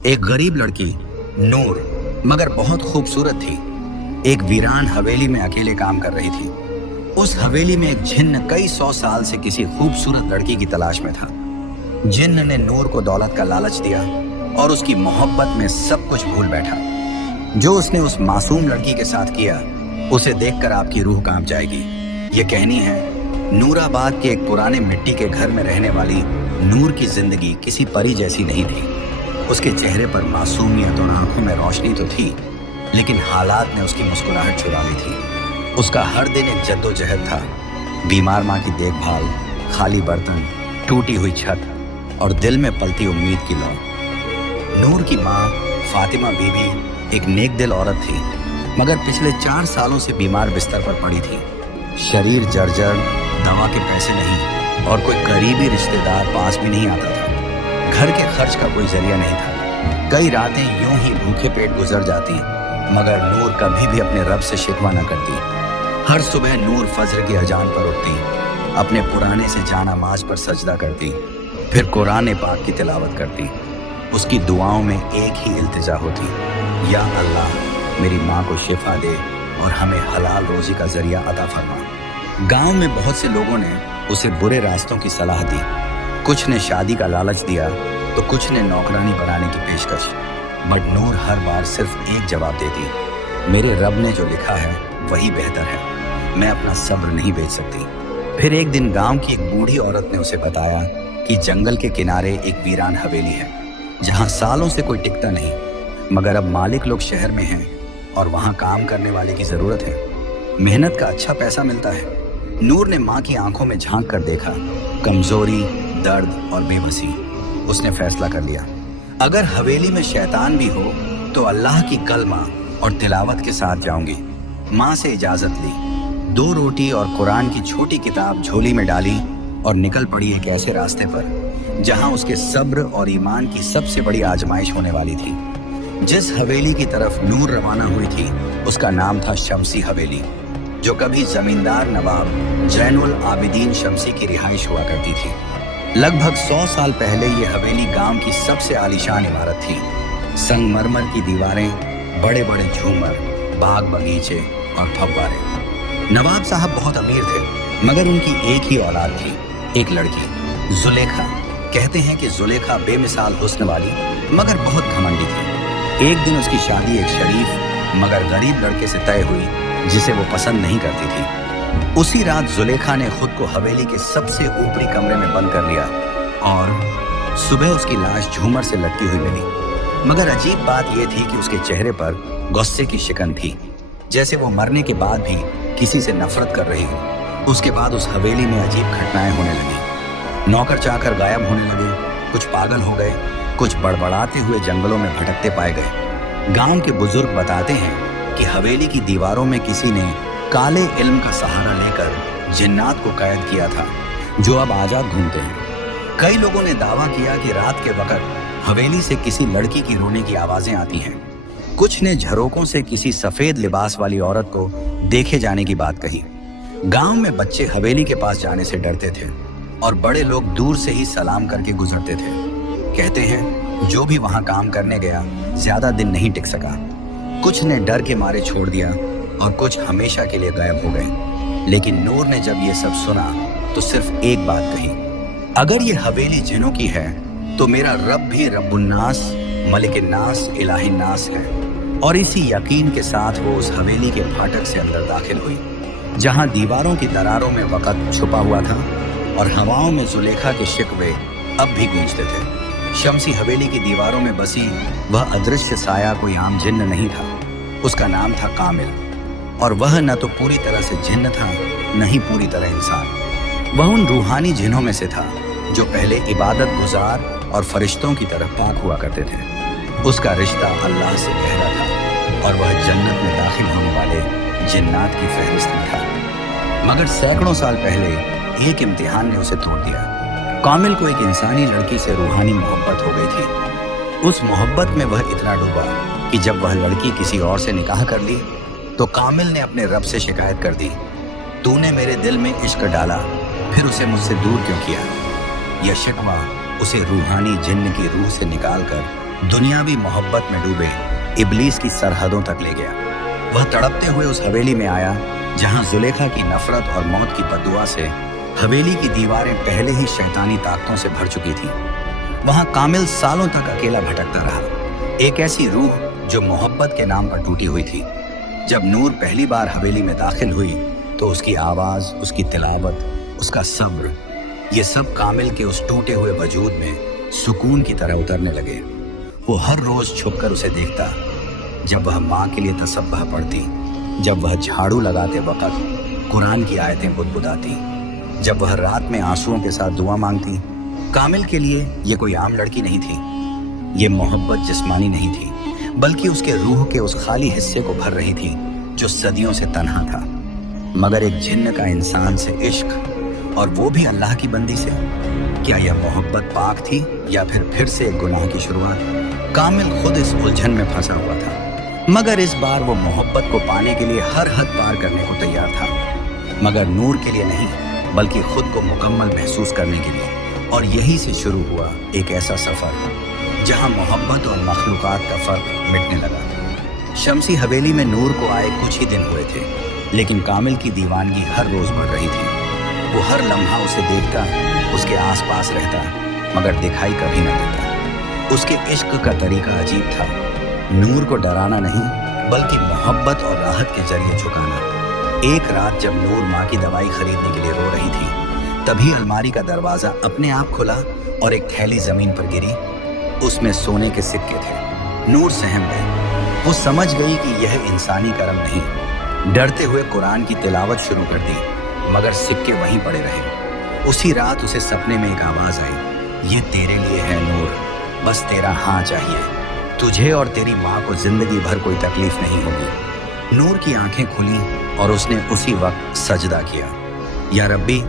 एक गरीब लड़की नूर मगर बहुत खूबसूरत थी। एक वीरान हवेली में अकेले काम कर रही थी। उस हवेली में एक जिन्न कई 100 साल से किसी खूबसूरत लड़की की तलाश में था। जिन्न ने नूर को दौलत का लालच दिया और उसकी मोहब्बत में सब कुछ भूल बैठा। जो उसने उस मासूम लड़की के साथ किया उसे देखकर आपकी रूह कांप जाएगी। ये कहनी है नूराबाद के एक पुराने मिट्टी के घर में रहने वाली नूर की जिंदगी किसी परी जैसी नहीं थी। उसके चेहरे पर मासूमियत और आंखों में रोशनी तो थी, लेकिन हालात ने उसकी मुस्कुराहट चुरा ली थी। उसका हर दिन एक जद्दोजहद था। बीमार माँ की देखभाल, खाली बर्तन, टूटी हुई छत और दिल में पलती उम्मीद की लौ। नूर की माँ फातिमा बीबी एक नेक दिल औरत थी, मगर पिछले 4 सालों से बीमार बिस्तर पर पड़ी थी। शरीर जर्जर, दवा के पैसे नहीं और कोई करीबी रिश्तेदार पास भी नहीं आता था। घर के खर्च का कोई जरिया नहीं था। कई रातें यूं ही भूखे पेट गुजर जाती, मगर नूर कभी भी अपने रब से शिकवा न करती। हर सुबह नूर फजर की अजान पर उठती, अपने पुराने से जानामाज पर सजदा करती, फिर कुरान पाक की तिलावत करती। उसकी दुआओं में एक ही इल्तिजा होती, या अल्लाह मेरी माँ को शिफा दे और हमें हलाल रोजी का जरिया अता फरमा। गांव में बहुत से लोगों ने उसे बुरे रास्तों की सलाह दी। कुछ ने शादी का लालच दिया तो कुछ ने नौकरानी बनाने की पेशकश। बट नूर हर बार सिर्फ एक जवाब देती, मेरे रब ने जो लिखा है वही बेहतर है, मैं अपना सब्र नहीं बेच सकती। फिर एक दिन गांव की एक बूढ़ी औरत ने उसे बताया कि जंगल के किनारे एक वीरान हवेली है जहां सालों से कोई टिकता नहीं, मगर अब मालिक लोग शहर में हैं और वहां काम करने वाले की जरूरत है। मेहनत का अच्छा पैसा मिलता है। नूर ने माँ की आंखों में झांक कर देखा, कमजोरी, दर्द और बेबसी। उसने फैसला कर लिया, अगर हवेली में शैतान भी हो तो अल्लाह की कलमा और तिलावत के साथ जाऊंगी। माँ से इजाजत ली, 2 रोटी और कुरान की छोटी किताब झोली में डाली और निकल पड़ी एक ऐसे रास्ते पर जहां उसके सब्र और ईमान की सबसे बड़ी आजमाइश होने वाली थी। जिस हवेली की तरफ नूर रवाना हुई थी उसका नाम था शमसी हवेली, जो कभी जमींदार नवाब जैनुल आबिदीन शमसी की रिहाइश हुआ करती थी। लगभग 100 साल पहले ये हवेली गांव की सबसे आलीशान इमारत थी। संगमरमर की दीवारें, बड़े बड़े झूमर, बाग बगीचे और फव्वारे। नवाब साहब बहुत अमीर थे, मगर उनकी एक ही औलाद थी, एक लड़की, जुलेखा। कहते हैं कि जुलेखा बेमिसाल हुस्न वाली मगर बहुत घमंडी थी। एक दिन उसकी शादी एक शरीफ मगर गरीब लड़के से तय हुई जिसे वो पसंद नहीं करती थी। उसी रात जुलेखा ने खुद को हवेली के सबसे ऊपरी कमरे में बंद कर लिया और सुबह उसकी लाश झूमर से लटकी हुई मिली। मगर अजीब बात यह थी कि उसके चेहरे पर गुस्से की शिकन थी, जैसे वो मरने के बाद भी किसी से नफरत कर रही हो। उसके बाद उस हवेली में अजीब घटनाएं होने लगी। नौकर चाकर गायब होने लगे, कुछ पागल हो गए, कुछ बड़बड़ाते हुए जंगलों में भटकते पाए गए। गांव के बुजुर्ग बताते हैं कि हवेली की दीवारों में किसी ने काले इल्म का सहारा लेकर जिन्नात को कैद किया था, जो अब आजाद घूमते हैं। कई लोगों ने दावा किया कि रात के वक्त हवेली से किसी लड़की की रोने की आवाजें आती हैं। कुछ ने झरोकों से किसी सफेद लिबास वाली औरत को देखे जाने की बात कही। गांव में बच्चे हवेली के पास जाने से डरते थे और बड़े लोग दूर से ही सलाम करके गुजरते थे। कहते हैं जो भी वहां काम करने गया ज्यादा दिन नहीं टिक सका। कुछ ने डर के मारे छोड़ दिया और कुछ हमेशा के लिए गायब हो गए। लेकिन नूर ने जब ये सब सुना तो सिर्फ एक बात कही, अगर ये हवेली जिन्नों की है तो मेरा रब भी रब्बुन्नास, मलिकिन्नास, इलाहिन्नास है। और इसी यकीन के साथ वो उस हवेली के फाटक से अंदर दाखिल हुई, जहां दीवारों की दरारों में वक़्त छुपा हुआ था और हवाओं में जुलेखा के शिकवे अब भी गूंजते थे। शमसी हवेली की दीवारों में बसी वह अदृश्य साया कोई आम जिन्न नहीं था। उसका नाम था कामिल, और वह न तो पूरी तरह से जिन्न था, न ही पूरी तरह इंसान। वह उन रूहानी जिन्नों में से था जो पहले इबादत गुजार और फरिश्तों की तरह पाक हुआ करते थे। उसका रिश्ता अल्लाह से गहरा था और वह जन्नत में दाखिल होने वाले जिन्नात की फहरिस्त में था। मगर सैकड़ों साल पहले एक इम्तिहान ने उसे तोड़ दिया। कामिल को एक इंसानी लड़की से रूहानी मोहब्बत हो गई थी। उस मोहब्बत में वह इतना डूबा कि जब वह लड़की किसी और से निकाह कर ली तो कामिल ने अपने रब से शिकायत कर दी, तूने मेरे दिल में इश्क डाला, फिर उसे मुझसे दूर क्यों किया। यह शिकवा उसे रूहानी जिन्न की रूह से निकालकर दुनियावी मोहब्बत में डूबे इब्लीस की सरहदों तक ले गया। वह तड़पते हुए उस हवेली में आया जहां जुलेखा की नफरत और मौत की बद्दुआ से हवेली की दीवारें पहले ही शैतानी ताकतों से भर चुकी थी। वहां कामिल सालों तक अकेला भटकता रहा, एक ऐसी रूह जो मोहब्बत के नाम पर टूटी हुई थी। जब नूर पहली बार हवेली में दाखिल हुई तो उसकी आवाज, उसकी तिलावत, उसका सब्र, ये सब कामिल के उस टूटे हुए वजूद में सुकून की तरह उतरने लगे। वो हर रोज छुपकर उसे देखता, जब वह माँ के लिए तसब्बह पढ़ती, जब वह झाड़ू लगाते वक्त कुरान की आयतें बुदबुदाती, जब वह रात में आंसुओं के साथ दुआ मांगती। कामिल के लिए ये कोई आम लड़की नहीं थी, ये मोहब्बत जिस्मानी नहीं थी, बल्कि उसके रूह के उस खाली हिस्से को भर रही थी जो सदियों से तन्हा था। मगर एक जिन्न का इंसान से इश्क, और वो भी अल्लाह की बंदी से, क्या यह मोहब्बत पाक थी या फिर से एक गुनाह की शुरुआत? कामिल खुद इस उलझन में फंसा हुआ था, मगर इस बार वो मोहब्बत को पाने के लिए हर हद पार करने को तैयार था। मगर नूर के लिए नहीं, बल्कि खुद को मुकम्मल महसूस करने के लिए। और यहीं से शुरू हुआ एक ऐसा सफर जहां मोहब्बत और मखलूकात का फर्क मिटने लगा। शम्सी हवेली में नूर को आए कुछ ही दिन हुए थे, लेकिन कामिल की दीवानगी हर रोज बढ़ रही थी। वो हर लम्हा उसे देखता, उसके आसपास रहता, मगर दिखाई कभी न देता। उसके इश्क का तरीका अजीब था, नूर को डराना नहीं, बल्कि मोहब्बत और राहत के जरिए झुकाना। एक रात जब नूर माँ की दवाई खरीदने के लिए रो रही थी, तभी अलमारी का दरवाजा अपने आप खुला और एक थैली जमीन पर गिरी। उसमें सोने के सिक्के थे। नूर सहम गई, वो समझ गई कि यह इंसानी कर्म नहीं। डरते हुए कुरान की तिलावत शुरू कर दी, मगर सिक्के वहीं पड़े रहे। उसी रात उसे सपने में एक आवाज आई, ये तेरे लिए है नूर, बस तेरा हाँ चाहिए। तुझे और तेरी माँ को जिंदगी भर कोई तकलीफ नहीं होगी। नूर की आंखें खुली और उसने उसी वक्त सजदा किया, या रब्बी,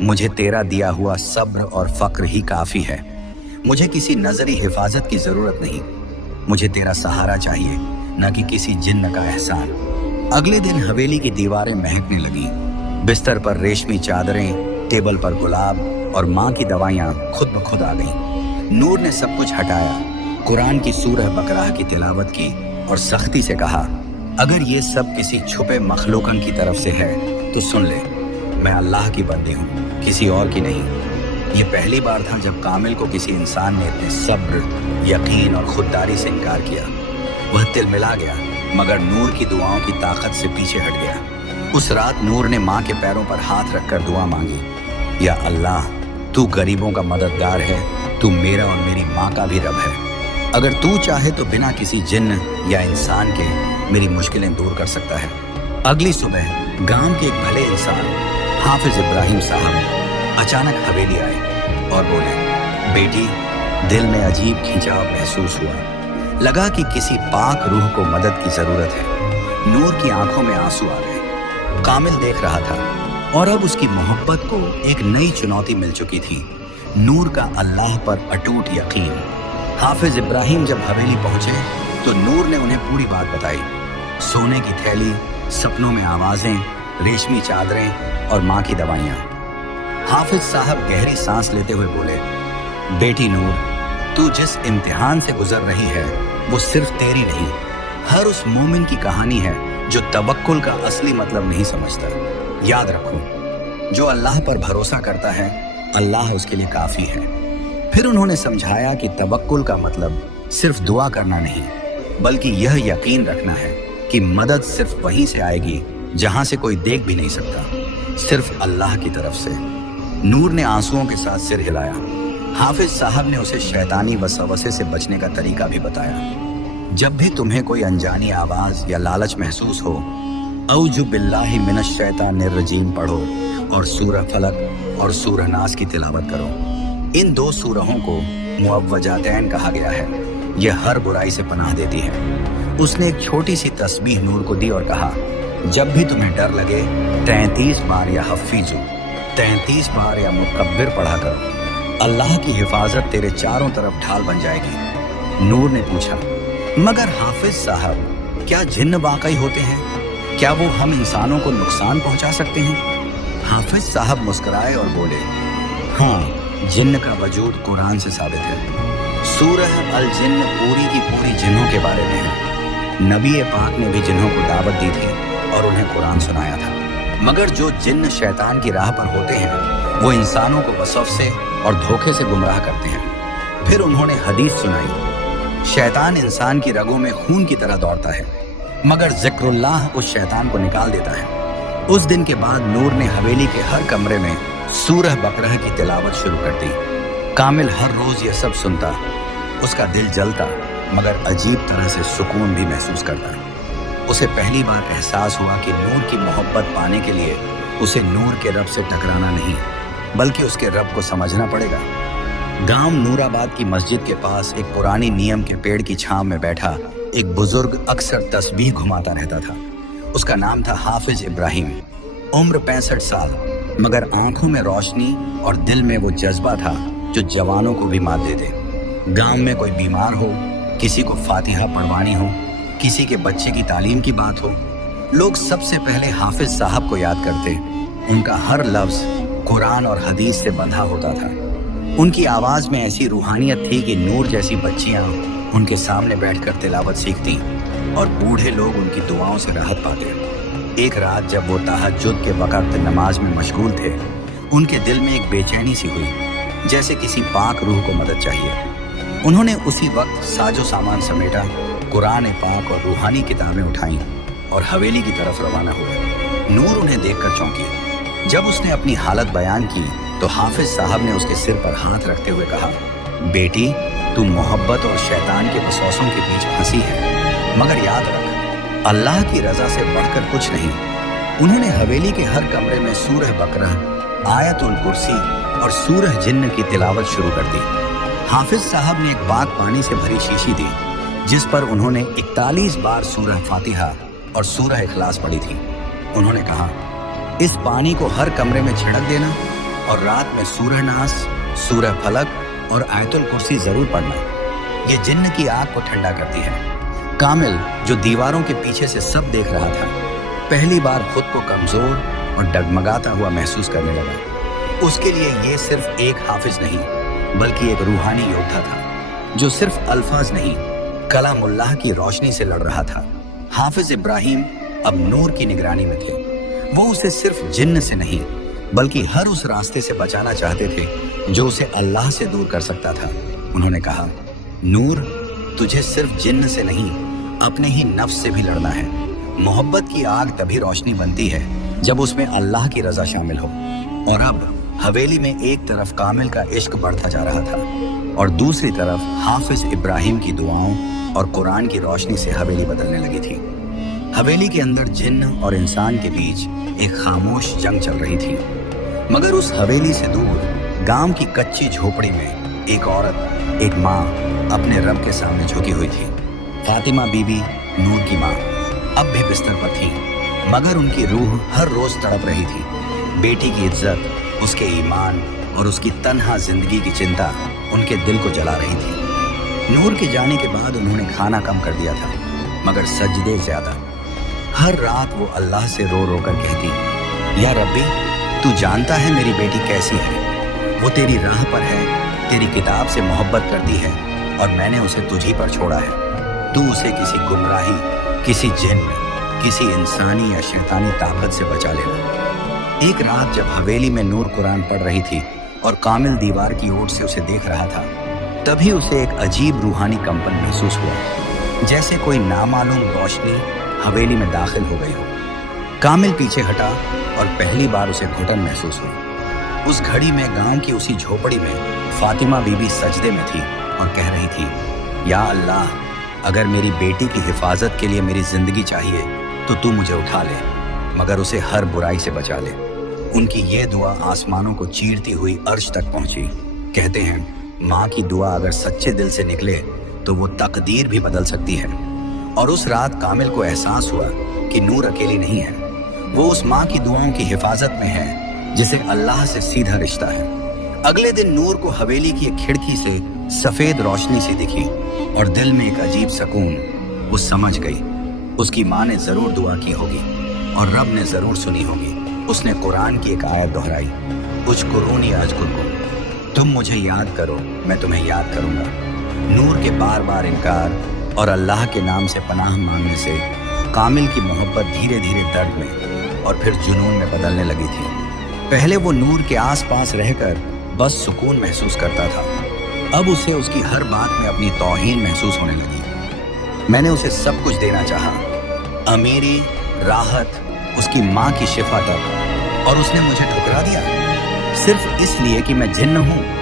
मुझे तेरा दिया हुआ सब्र और फक्र ही काफी है। मुझे किसी नजरी हिफाजत की जरूरत नहीं। मुझे तेरा सहारा चाहिए, न कि किसी जिन्न का एहसान। अगले दिन हवेली की दीवारें महकने लगी। बिस्तर पर रेशमी चादरें, टेबल पर गुलाब और माँ की दवाइयाँ खुद ब खुद आ गईं। नूर ने सब कुछ हटाया, कुरान की सूरह बकराह की तिलावत की और सख्ती से कहा, अगर ये सब किसी छुपे मखलूकन की तरफ से है तो सुन ले, मैं अल्लाह की बंदी हूँ, किसी और की नहीं। ये पहली बार था जब कामिल को किसी इंसान ने इतने सब्र, यकीन और खुददारी से इनकार किया। वह तिलमिला गया, मगर नूर की दुआओं की ताकत से पीछे हट गया। उस रात नूर ने माँ के पैरों पर हाथ रखकर दुआ मांगी, या अल्लाह, तू गरीबों का मददगार है, तू मेरा और मेरी माँ का भी रब है। अगर तू चाहे तो बिना किसी जिन्न या इंसान के मेरी मुश्किलें दूर कर सकता है। अगली सुबह गांव के एक भले इंसान हाफिज इब्राहिम साहब अचानक हवेली आए और बोले, बेटी, दिल में अजीब खिंचाव महसूस हुआ। लगा कि किसी पाक रूह को मदद की जरूरत है। नूर की आंखों में आंसू आ गए। कामिल देख रहा था और अब उसकी मोहब्बत को एक नई चुनौती मिल चुकी थी, नूर का अल्लाह पर अटूट यकीन। हाफिज इब्राहिम जब हवेली पहुंचे तो नूर ने उन्हें पूरी बात बताई। सोने की थैली, सपनों में आवाजें, रेशमी चादरें और माँ की दवाइयाँ। हाफिज साहब गहरी सांस लेते हुए बोले, बेटी नूर, तू जिस इम्तिहान से गुजर रही है वो सिर्फ तेरी नहीं, हर उस मोमिन की कहानी है जो तवक्कुल का असली मतलब नहीं समझता। याद रखो, जो अल्लाह पर भरोसा करता है, अल्लाह उसके लिए काफी है। फिर उन्होंने समझाया कि तवक्कुल का मतलब सिर्फ दुआ करना नहीं, बल्कि यह यकीन रखना है कि मदद सिर्फ वहीं से आएगी जहां से कोई देख भी नहीं सकता, सिर्फ अल्लाह की तरफ से। नूर ने आंसुओं के साथ सिर हिलाया। हाफिज साहब ने उसे शैतानी वसवसे से बचने का तरीका भी बताया। जब भी तुम्हें कोई अनजानी आवाज या लालच महसूस हो, औजु बिल्लाहि मिनश शैतानिर रजीम पढ़ो और सूरह फलक और सूरह नास की तिलावत करो। इन दो सूरहों को मुअव्वजातैन कहा गया है। यह हर बुराई से पनाह देती है। उसने एक छोटी सी तस्बीह नूर को दी और कहा, जब भी तुम्हें डर लगे 33 बार या हफीजु, 33 बार या मुकब्बिर पढ़ा करो। अल्लाह की हिफाजत तेरे चारों तरफ ढाल बन जाएगी। नूर ने पूछा, मगर हाफिज साहब, क्या जिन्न वाकई होते हैं? क्या वो हम इंसानों को नुकसान पहुंचा सकते हैं? हाफिज साहब मुस्कुराए और बोले, हाँ, जिन्न का वजूद कुरान से साबित है। सूरह अल जिन्न पूरी की पूरी जिन्नों के बारे में है। नबी पाक ने भी जिन्नों को दावत दी थी और उन्हें कुरान सुनाया था, मगर जो जिन्न शैतान की राह पर होते हैं वो इंसानों को वसवसे और धोखे से गुमराह करते हैं। फिर उन्होंने हदीस सुनाई, शैतान इंसान की रगों में खून की तरह दौड़ता है, मगर जिक्रुल्लाह उस शैतान को निकाल देता है। उस दिन के बाद नूर ने हवेली के हर कमरे में सूरह बकरह की तिलावत शुरू कर दी। कामिल हर रोज ये सब सुनता, उसका दिल जलता, मगर अजीब तरह से सुकून भी महसूस करता। उसे पहली बार एहसास हुआ कि नूर की मोहब्बत पाने के लिए उसे नूर के रब से टकराना नहीं, बल्कि उसके रब को समझना पड़ेगा। गांव नूराबाद की मस्जिद के पास एक पुरानी नीम के पेड़ की छांव में बैठा एक बुजुर्ग अक्सर तस्बीह घुमाता रहता था। उसका नाम था हाफिज इब्राहिम। उम्र 65 साल, मगर आंखों में रोशनी और दिल में वो जज्बा था जो जवानों को भी मात दे दे। गांव में कोई बीमार हो, किसी को फातिहा पढ़वानी हो, किसी के बच्चे की तालीम की बात हो, लोग सबसे पहले हाफिज साहब को याद करते। उनका हर लफ्ज कुरान और हदीस से बंधा होता था। उनकी आवाज में ऐसी रूहानियत थी कि नूर जैसी बच्चियां उनके सामने बैठकर तिलावत सीखती और बूढ़े लोग उनकी दुआओं से राहत पाते। एक रात जब वो तहज्जुद के वक्त नमाज में मशगूल थे, उनके दिल में एक बेचैनी सी हुई, जैसे किसी पाक रूह को मदद चाहिए। उन्होंने उसी वक्त साजो सामान समेटा, कुरान पाक और रूहानी किताबें उठाईं और हवेली की तरफ रवाना हुए। नूर उन्हें देखकर चौंकी। जब उसने अपनी हालत बयान की तो हाफिज साहब ने उसके सिर पर हाथ रखते हुए कहा, बेटी, तू मोहब्बत और शैतान के वसवसों के बीच फंसी है, मगर याद रख, अल्लाह की रजा से बढ़कर कुछ नहीं। उन्होंने हवेली के हर कमरे में सूरह बकरह, आयतुल कुर्सी और सूरह जिन्न की तिलावत शुरू कर दी। हाफिज साहब ने एक पाक पानी से भरी शीशी दी, जिस पर उन्होंने 41 बार सूरह फातिहा और सूरह इखलास पढ़ी थी। उन्होंने कहा, इस पानी को हर कमरे में छिड़क देना और रात में सूरह नास, सूरह फलक और आयतुल कुर्सी जरूर पढ़ना। ये जिन्न की आग को ठंडा करती है। कामिल, जो दीवारों के पीछे से सब देख रहा था, पहली बार खुद को कमजोर और डगमगाता हुआ महसूस करने लगा। उसके लिए ये सिर्फ एक हाफिज नहीं, बल्कि एक रूहानी योद्धा था, जो सिर्फ अल्फाज नहीं, कलामुल्लाह की रोशनी से लड़ रहा था। हाफिज इब्राहिम अब नूर की निगरानी में थे। वो उसे सिर्फ जिन्न से नहीं, बल्कि हर उस रास्ते से बचाना चाहते थे जो उसे अल्लाह से दूर कर सकता था। उन्होंने कहा, नूर, तुझे सिर्फ जिन्न से नहीं, अपने ही नफ्स से भी लड़ना है। मोहब्बत की आग तभी रोशनी बनती है जब उसमें अल्लाह की रजा शामिल हो। और अब हवेली में एक तरफ कामिल का इश्क बढ़ता जा रहा था और दूसरी तरफ हाफिज इब्राहिम की दुआओं और कुरान की रोशनी से हवेली बदलने लगी थी। हवेली के अंदर जिन्न और इंसान के बीच एक खामोश जंग चल रही थी। मगर उस हवेली से दूर गांव की कच्ची झोपड़ी में एक औरत, एक माँ, अपने रब के सामने झुकी हुई थी। फातिमा बीबी, नूर की माँ, अब भी बिस्तर पर थी, मगर उनकी रूह हर रोज तड़प रही थी। बेटी की इज्जत, उसके ईमान और उसकी तन्हा जिंदगी की चिंता उनके दिल को जला रही थी। नूर के जाने के बाद उन्होंने खाना कम कर दिया था, मगर सजदे ज्यादा। हर रात वो अल्लाह से रो रो कर कहती, या रब्बी, तू जानता है मेरी बेटी कैसी है। वो तेरी राह पर है, तेरी किताब से मोहब्बत करती है और मैंने उसे तुझी पर छोड़ा है। तू उसे किसी गुमराही, किसी जिन्न, किसी इंसानी या शैतानी ताकत से बचा लेना। एक रात जब हवेली में नूर कुरान पढ़ रही थी और कामिल दीवार की ओर से उसे देख रहा था, तभी उसे एक अजीब रूहानी कंपन महसूस हुआ, जैसे कोई नामालूम रोशनी हवेली में दाखिल हो गई हो। कामिल पीछे हटा और पहली बार उसे घुटन महसूस हुई। उस घड़ी में गांव की उसी झोपड़ी में फातिमा बीबी सजदे में थी और कह रही थी, या अल्लाह, अगर मेरी बेटी की हिफाजत के लिए मेरी जिंदगी चाहिए तो तू मुझे उठा ले, मगर उसे हर बुराई से बचा ले। उनकी ये दुआ आसमानों को चीरती हुई अर्श तक पहुंची। कहते हैं, माँ की दुआ अगर सच्चे दिल से निकले तो वो तकदीर भी बदल सकती है। और उस रात कामिल को एहसास हुआ कि नूर अकेली नहीं है। वो उस माँ की दुआओं की हिफाजत में है जिसे अल्लाह से सीधा रिश्ता है। अगले दिन नूर को हवेली की एक खिड़की से सफेद रोशनी सी दिखी और दिल में एक अजीब सुकून। वो समझ गई, उसकी माँ ने जरूर दुआ की होगी और रब ने जरूर सुनी होगी। उसने कुरान की एक आयत दोहराई, उज्कुरूनी अज़्कुरकुम, तुम मुझे याद करो, मैं तुम्हें याद करूंगा। नूर के बार बार इनकार और अल्लाह के नाम से पनाह मांगने से कामिल की मोहब्बत धीरे धीरे दर्द में और फिर जुनून में बदलने लगी थी। पहले वो नूर के आसपास रहकर बस सुकून महसूस करता था, अब उसे उसकी हर बात में अपनी तौहीन महसूस होने लगी। मैंने उसे सब कुछ देना चाहा, अमीरी, राहत, उसकी माँ की शिफा तक, और उसने मुझे ठुकरा दिया सिर्फ इसलिए कि मैं जिन्न हूँ।